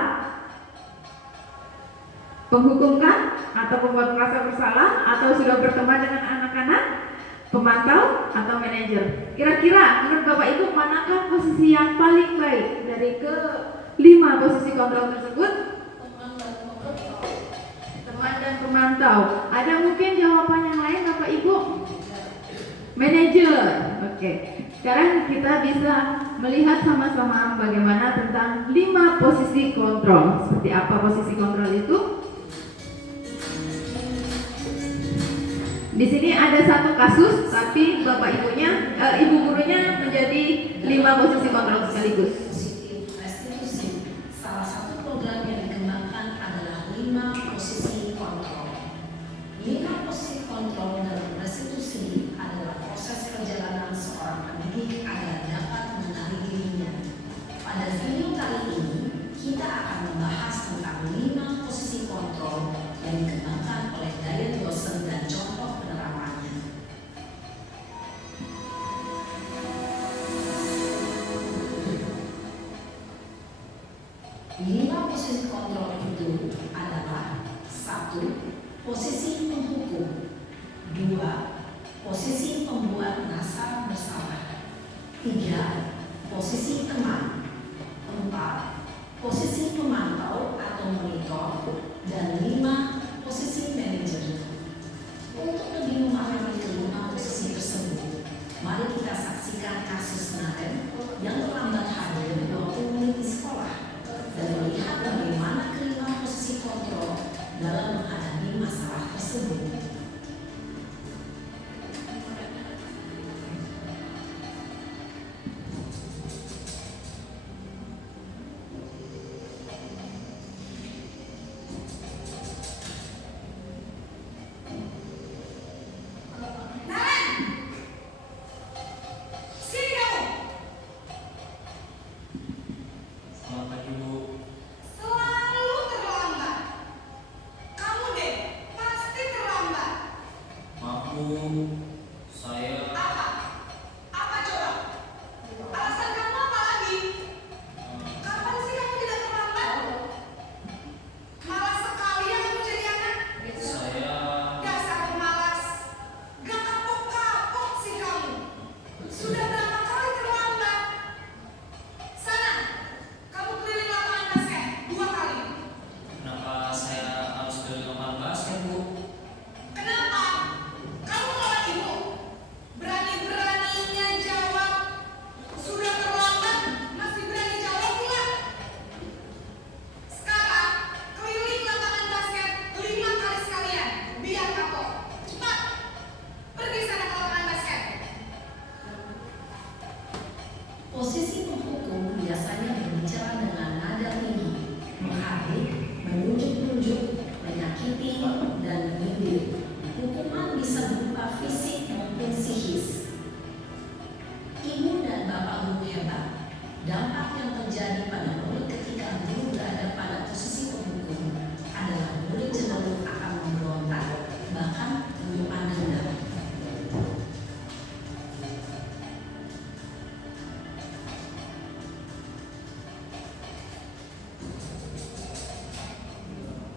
Penghukumkan atau pembuat merasa bersalah atau sudah berteman dengan anak-anak, pemantau atau manajer. Kira-kira menurut Bapak Ibu manakah posisi yang paling baik dari ke-5 posisi kontrol tersebut? Teman dan pemantau. Ada mungkin jawaban yang lain Bapak Ibu? Manajer. Oke. Sekarang kita bisa melihat sama-sama bagaimana tentang 5 posisi kontrol. Seperti apa posisi kontrol itu? Di sini ada satu kasus, tapi Bapak Ibunya, Ibu gurunya menjadi 5 posisi kontrol sekaligus. Positif restitusi, salah satu program yang dikembangkan adalah 5 posisi kontrol. 5 posisi kontrol dalam restitusi adalah proses perjalanan seorang pendidik agar dapat mengenali dirinya. Pada video kali ini, kita akan membahas tentang 5 posisi kontrol yang dikembangkan oleh Diane Dawson dan contoh penerapannya. 5 posisi kontrol itu adalah 1. Posisi penghukum, 2. Posisi pembuat merasa bersalah, 3. Posisi teman, 4. Posisi pemantau atau monitor, dan 5. Posisi manajer. Untuk lebih memahami kelima posisi tersebut, mari kita saksikan kasus Nathan yang terlambat hadir 20 menit di sekolah dan melihat bagaimana kelima posisi kontrol dalam menghadapi masalah tersebut.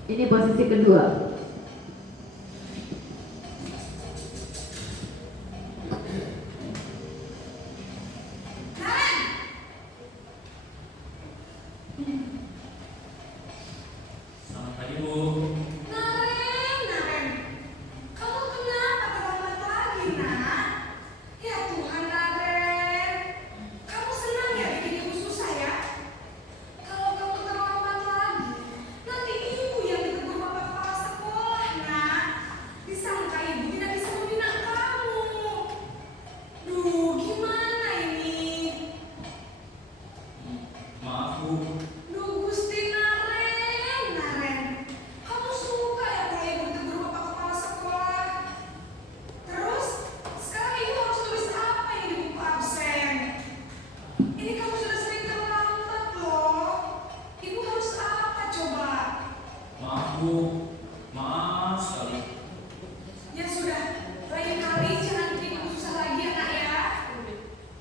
Ini posisi kedua. Selamat pagi, Bu. Naren, kamu kenapa terlambat lagi, nak? Ya Tuhan, Naren, kamu senang ya bikin ibu susah ya? Kalau kamu terlambat lagi, nanti ibu yang ditegur bapak kepala sekolah, nak. Disangka ibu tidak bisa membina kamu. Duh, gimana ini? Maaf, Bu. Duh, Gusti Naren, kamu suka ya kalau ibu ditegur bapak kepala sekolah? Terus, sekarang ibu harus tulis apa yang di buku absen? Ini kamu sudah sering terlambat loh. Ibu harus apa coba? Maaf, Bu. Maaf sekali. Ya sudah, lain kali jangan bikin ibu susah lagi ya, nak ya.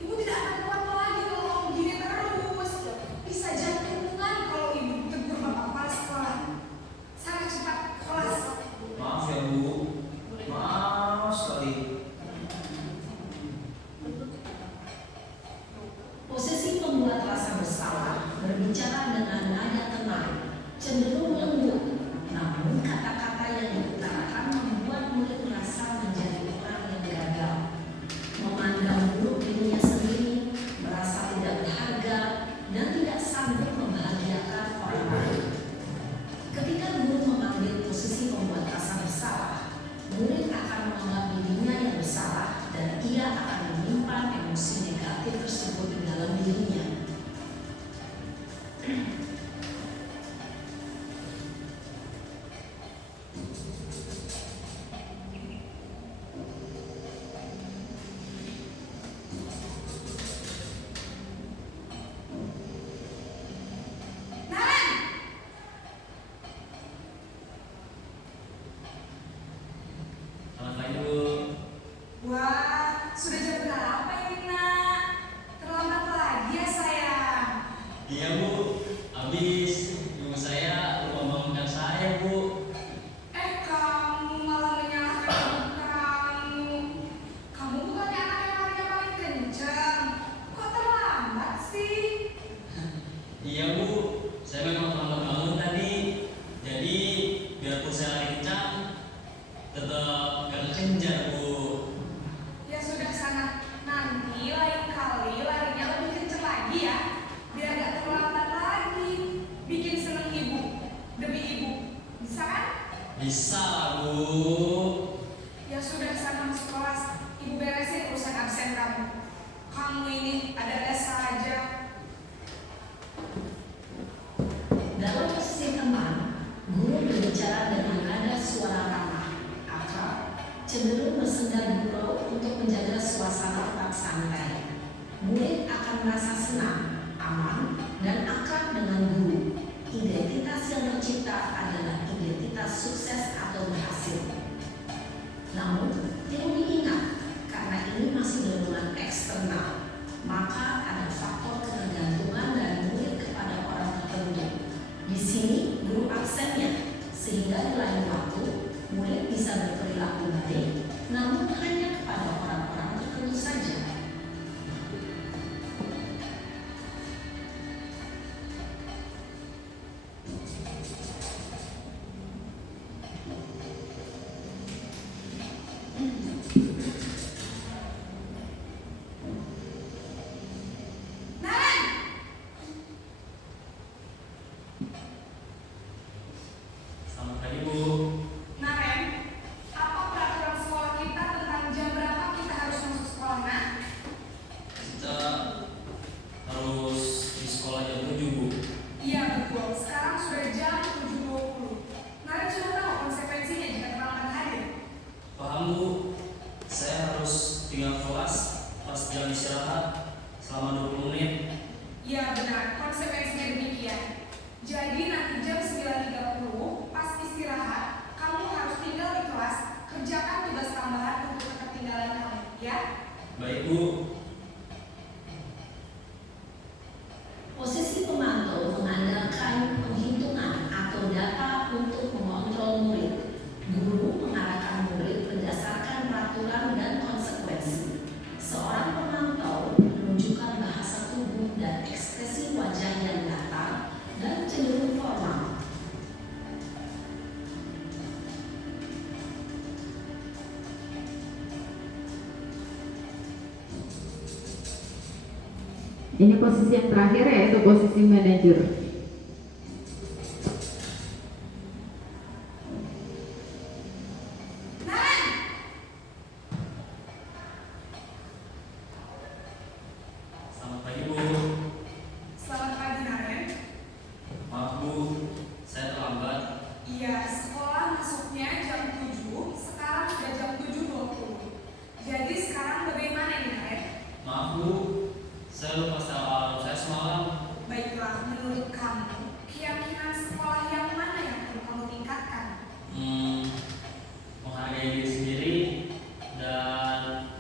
Ibu tidak akan kuat lagi kalau kamu begini terus. Bisa jantungan kalau ibu ditegur bapak kepala sekolah. Sana cepat kelas. Maaf ya, Bu. Maaf sekali. Posisi pembuat rasa bersalah berbicara dengan nada tenang, cenderung lembut, namun kata-kata yang diutarakan membuat murid merasa menjadi orang yang gagal, memandang buruk dirinya sendiri, merasa tidak berharga, dan tidak sanggup membahagiakan orang lain. Ketika guru mengambil posisi pembuat rasa bersalah, murid akan menganggap dirinya yang bersalah dan ia akan menyimpan emosi negatif tersebut di dalam dirinya. Naren, Selamat pagi, Bu. wah, sudah jam berapa ini, nak? Terlambat lagi ya, sayang. Iya, Bu. Habis ibu saya lupa bangunkan saya, Bu. Kamu malah menyalahkan ibu kamu. Kamu bukannya anak yang larinya paling kencang. Kok terlambat sih? Iya, Bu. Saya memang terlambat bangun tadi. Jadi, biarpun saya lari kencang, tetap gak kencang, Bu. Ya sudah sana. Nanti lain kali larinya lebih kencang lagi ya. Biar gak terlambat lagi. Bikin seneng ibu. Demi ibu. Bisa kan? Bisa lah, Bu. Ya sudah sana masuk kelas. Ibu beresin urusan absen kamu. Kamu ini ada saja. Dalam posisi teman, guru berbicara dengan nada suara ramah, akrab, cenderung bersenda gurau untuk menjaga suasana tetap santai. Murid akan merasa senang, aman, dan akrab dengan guru. Identitas yang tercipta adalah identitas sukses atau berhasil. Namun, perlu diingat, karena ini masih dorongan eksternal, maka ada faktor ketergantungan dari murid kepada orang tertentu. Di sini guru absennya, sehingga di lain waktu murid bisa berperilaku baik, namun hanya kepada orang-orang tertentu saja. Ini posisi yang terakhir yaitu posisi manajer. Selamat pagi Bu. Selamat pagi, Naren. Maaf Bu, saya terlambat. Iya, sekolah masuknya jam 7, sekarang sudah jam 7.20. Jadi sekarang bagaimana nih, Naren? Maaf Bu, saya lupa setel alarm saya semalam. Baiklah, menurut kamu, keyakinan sekolah yang mana yang perlu kamu tingkatkan? Menghargai diri sendiri dan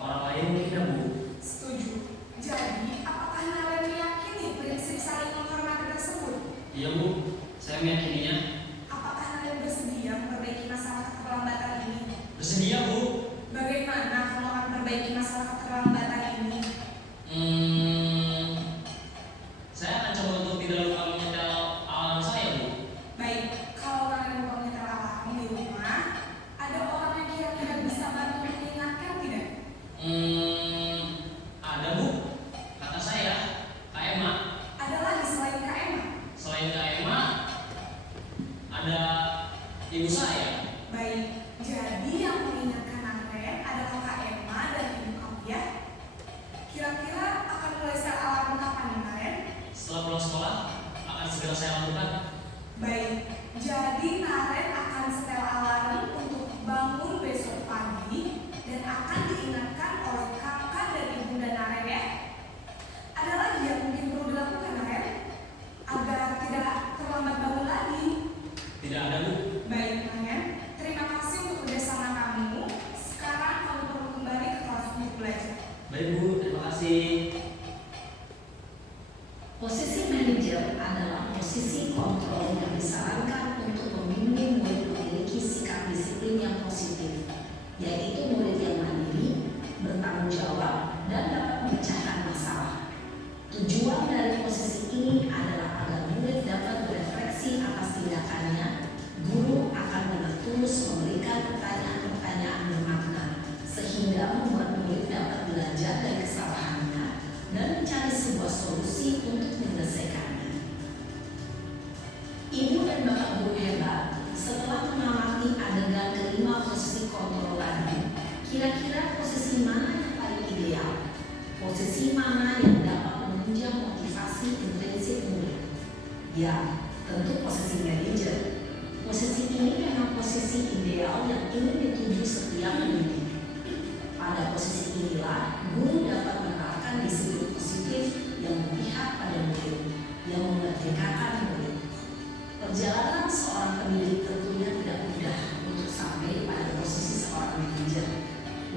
orang lain mungkin ya Bu. Setuju. Jadi, apakah Naren meyakini prinsip saling menghormati tersebut? Iya Bu, saya meyakininya. Apakah Naren bersedia memperbaiki masalah keterlambatan ini? Bersedia Bu. Bagaimana kamu akan memperbaiki masalah keterlambatan ini? Saya akan coba untuk tidak lupa menyetel alarm saya Bu. Baik, kalau Naren lupa menyetel alarm di rumah, ada orang yang kira-kira bisa bantu mengingatkan tidak? Ada Bu, kata saya, Kak Emma. Ada lagi selain Kak Emma? Selain Kak Emma, ada ibu saya. Baik, jadi yang mengingatkan Naren adalah Kak Emma dan ibu kamu ya? Kira-kira akan mulai set alarm kapan nih, Naren? Setelah pulang sekolah, akan segera saya lakukan. Baik, jadi Naren akan setel alarm untuk bangun besok pagi dan akan diingatkan oleh kakak dan ibunda Naren ya. Ada lagi yang mungkin perlu dilakukan Naren agar tidak terlambat bangun lagi. Tidak ada Bu. Baik Naren, terima kasih untuk kerjasama kamu. Sekarang kamu perlu kembali ke kelas untuk belajar. Baik Bu, terima kasih. Posisi manajer adalah posisi kontrol yang disarankan untuk membimbing murid memiliki sikap disiplin yang positif, yaitu murid yang mandiri, bertanggung jawab, dan dapat memecahkan masalah. Tujuan dari posisi ini adalah agar murid dapat berefleksi atas tindakannya. Guru akan dengan tulus memberikan pertanyaan-pertanyaan bermakna, sehingga membuat murid dapat belajar dari kesalahannya dan mencari sebuah solusi untuk menyelesaikannya. Ibu dan Bapak Guru hebat, setelah mengamati adegan kelima posisi kontrol tadi, kira-kira posisi mana yang paling ideal? Posisi mana yang dapat menunjang motivasi intrinsik murid? Ya, tentu posisi manajer. Posisi ini memang posisi ideal yang ingin dituju setiap pendidik. Pada posisi inilah, guru dapat menerapkan disiplin positif yang berpihak pada murid, yang memerdekakan murid. Perjalanan seorang pendidik tentunya tidak mudah untuk sampai pada posisi seorang manajer.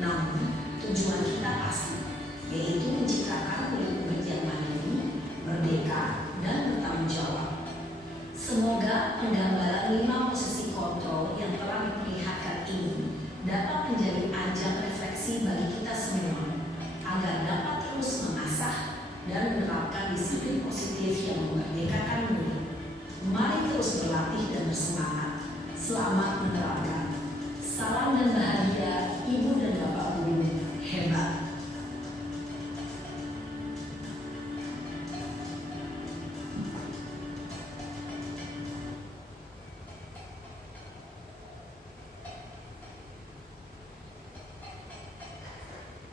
Namun, tujuan kita pasti, yaitu menciptakan murid-murid yang mandiri, merdeka, dan bertanggung jawab. Semoga penggambaran 5 posisi kontrol yang telah diperlihatkan ini dapat menjadi ajang refleksi bagi kita semua, agar dapat terus mengasah dan menerapkan disiplin positif yang memerdekakan murid. Mari terus berlatih dan bersemangat. Selamat menerapkan. Salam dan bahagia Ibu dan Bapak Guru hebat.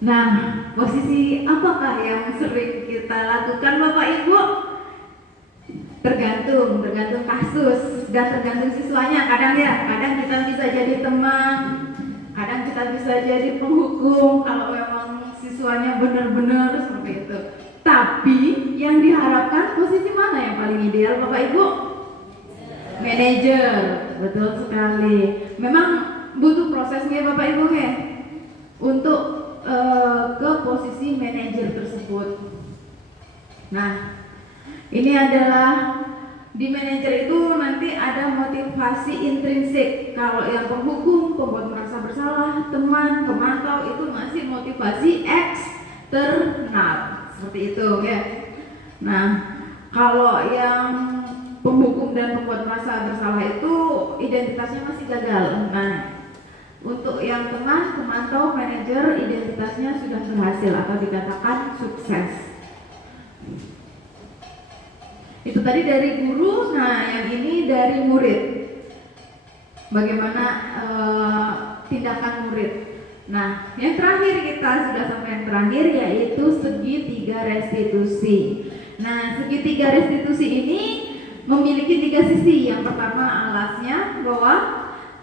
Nah, posisi apakah yang sering kita lakukan Bapak Ibu? Tergantung kasus dan tergantung siswanya. Kadang kita bisa jadi teman, kadang kita bisa jadi penghukum kalau memang siswanya benar-benar seperti itu. Tapi yang diharapkan posisi mana yang paling ideal Bapak Ibu? Manajer, betul sekali. Memang butuh prosesnya Bapak Ibu ya untuk ke posisi manajer tersebut. Nah, ini adalah di manajer itu nanti ada motivasi intrinsik. Kalau yang penghukum, pembuat merasa bersalah, teman, pemantau itu masih motivasi eksternal seperti itu ya. Nah, kalau yang penghukum dan pembuat merasa bersalah itu identitasnya masih gagal. Nah, untuk yang teman, pemantau, manajer, identitasnya sudah berhasil atau dikatakan sukses. Itu tadi dari guru, nah yang ini dari murid. Bagaimana tindakan murid. Nah, yang terakhir kita sudah sampai yang terakhir yaitu segitiga restitusi. Nah, segitiga restitusi ini memiliki 3 sisi. Yang pertama alasnya bahwa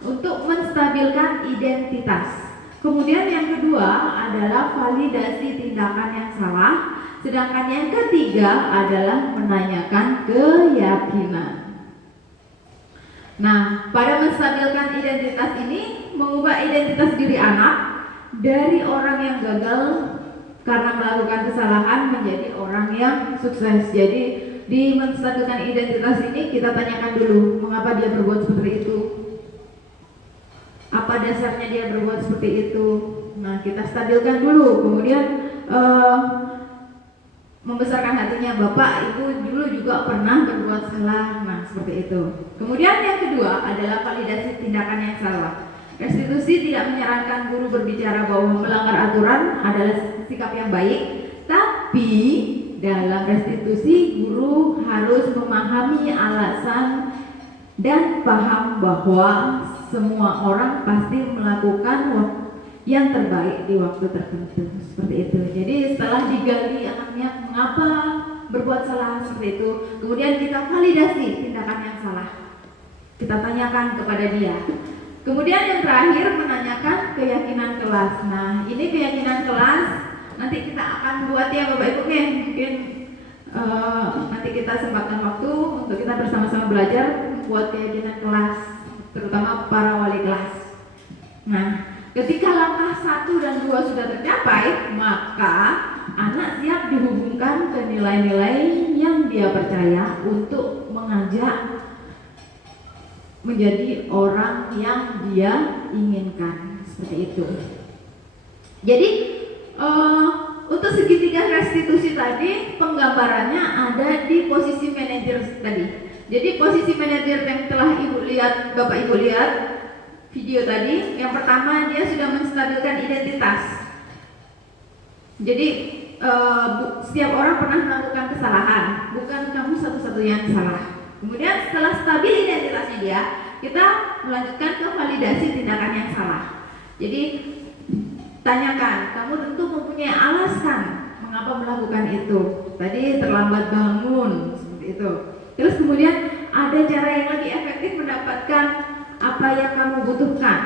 untuk menstabilkan identitas. Kemudian yang kedua adalah validasi tindakan yang salah. Sedangkan yang ketiga adalah menanyakan keyakinan. Nah, pada menstabilkan identitas ini mengubah identitas diri anak dari orang yang gagal karena melakukan kesalahan menjadi orang yang sukses. Jadi di menstabilkan identitas ini kita tanyakan dulu mengapa dia berbuat seperti itu, apa dasarnya dia berbuat seperti itu. Nah, kita stabilkan dulu, kemudian membesarkan hatinya, bapak ibu dulu juga pernah berbuat salah. Nah, seperti itu. Kemudian yang kedua adalah validasi tindakan yang salah. Restitusi tidak menyarankan guru berbicara bahwa melanggar aturan adalah sikap yang baik, tapi dalam restitusi guru harus memahami alasan dan paham bahwa semua orang pasti melakukan yang terbaik di waktu tertentu, seperti itu. Jadi setelah digali anaknya mengapa berbuat salah seperti itu, kemudian kita validasi tindakan yang salah, kita tanyakan kepada dia. Kemudian yang terakhir menanyakan keyakinan kelas. Nah, ini keyakinan kelas nanti kita akan buat ya Bapak Ibu nih, mungkin nanti kita sempatkan waktu untuk kita bersama-sama belajar membuat keyakinan kelas, terutama para wali kelas. Nah, ketika langkah 1 dan 2 sudah tercapai, maka anak siap dihubungkan ke nilai-nilai yang dia percaya untuk mengajak menjadi orang yang dia inginkan, seperti itu. Jadi untuk segitiga restitusi tadi penggambarannya ada di posisi manajer tadi. Jadi posisi manajer yang telah ibu lihat, bapak ibu lihat video tadi, yang pertama dia sudah menstabilkan identitas. Jadi setiap orang pernah melakukan kesalahan, bukan kamu satu-satunya yang salah. Kemudian setelah stabil identitasnya dia, kita melanjutkan ke validasi tindakan yang salah. Jadi tanyakan, kamu tentu mempunyai alasan mengapa melakukan itu. Tadi terlambat bangun, seperti itu. Terus kemudian ada cara yang lebih efektif mendapatkan apa yang kamu butuhkan.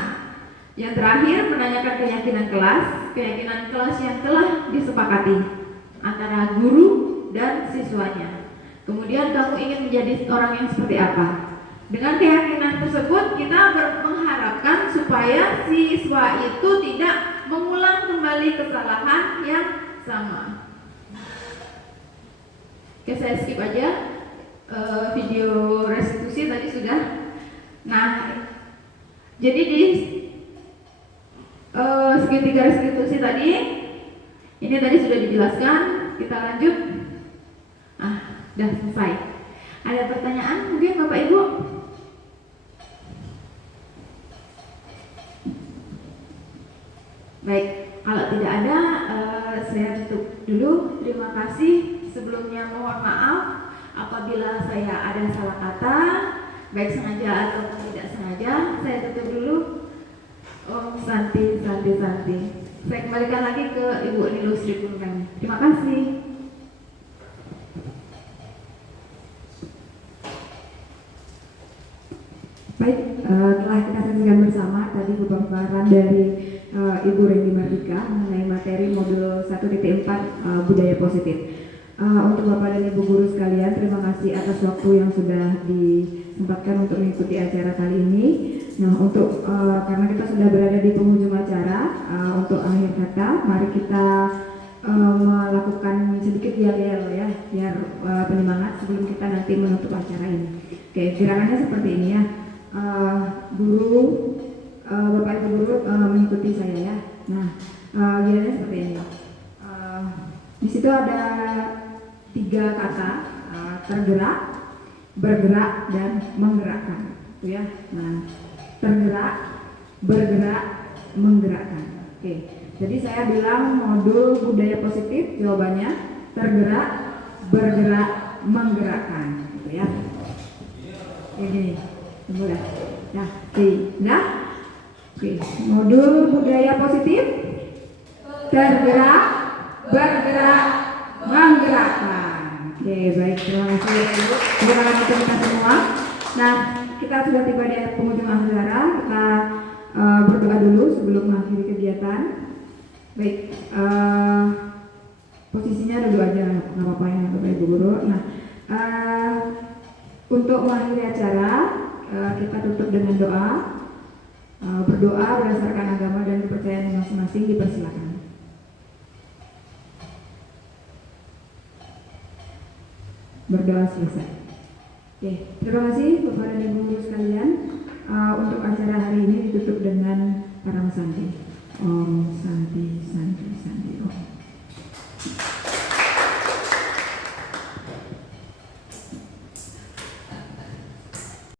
Yang terakhir menanyakan keyakinan kelas yang telah disepakati antara guru dan siswanya. Kemudian kamu ingin menjadi orang yang seperti apa? Dengan keyakinan tersebut kita mengharapkan supaya siswa itu tidak mengulang kembali kesalahan yang sama. Oke, saya skip aja video restitusi tadi sudah. Nah, jadi di segitiga restitusi tadi, ini tadi sudah dijelaskan. Kita lanjut. Sudah selesai. Ada pertanyaan mungkin Bapak Ibu? Baik, kalau tidak ada saya tutup dulu. Terima kasih. Sebelumnya mohon maaf apabila saya ada salah kata, baik sengaja atau tidak sengaja. Saya tutup dulu. Om Santi. Saya kembalikan lagi ke Ibu Nilusri Purwani. Terima kasih. Baik, telah kita saksikan bersama tadi pemaparan dari Ibu Rendy Mardika mengenai materi modul 1.4 budaya positif. Untuk Bapak dan Ibu guru sekalian, terima kasih atas waktu yang sudah disempatkan untuk mengikuti acara kali ini. Nah, untuk karena kita sudah berada di penghujung acara, untuk akhir kata, mari kita melakukan sedikit yel-yel ya, biar penyemangat sebelum kita nanti menutup acara ini. Oke, gerakannya seperti ini ya. Guru, Bapak Ibu guru mengikuti saya ya. Nah, gerakannya seperti ini. Di situ ada 3 kata, tergerak, bergerak, dan menggerakkan, itu ya. Nah, tergerak, bergerak, menggerakkan. Oke, jadi saya bilang modul budaya positif, jawabannya tergerak, bergerak, menggerakkan. ya. Ini, mulai. Nah, nah, oke. Modul budaya positif, tergerak, bergerak, menggerakkan. Oke, baik, terima kasih Ibu. Terima kasih kita semua. Nah, kita sudah tiba di penghujung acara. Kita berdoa dulu sebelum mengakhiri kegiatan. Baik, posisinya dulu aja, nggak apa-apa ya Bapak Ibu Guru. Nah, untuk mengakhiri acara, kita tutup dengan doa. Berdoa berdasarkan agama dan kepercayaan masing-masing, dipersilakan. Berdoa selesai. Oke, terima kasih Bapak dan Ibu Guru sekalian. Untuk acara hari ini ditutup dengan para santi. Om Santi Santi.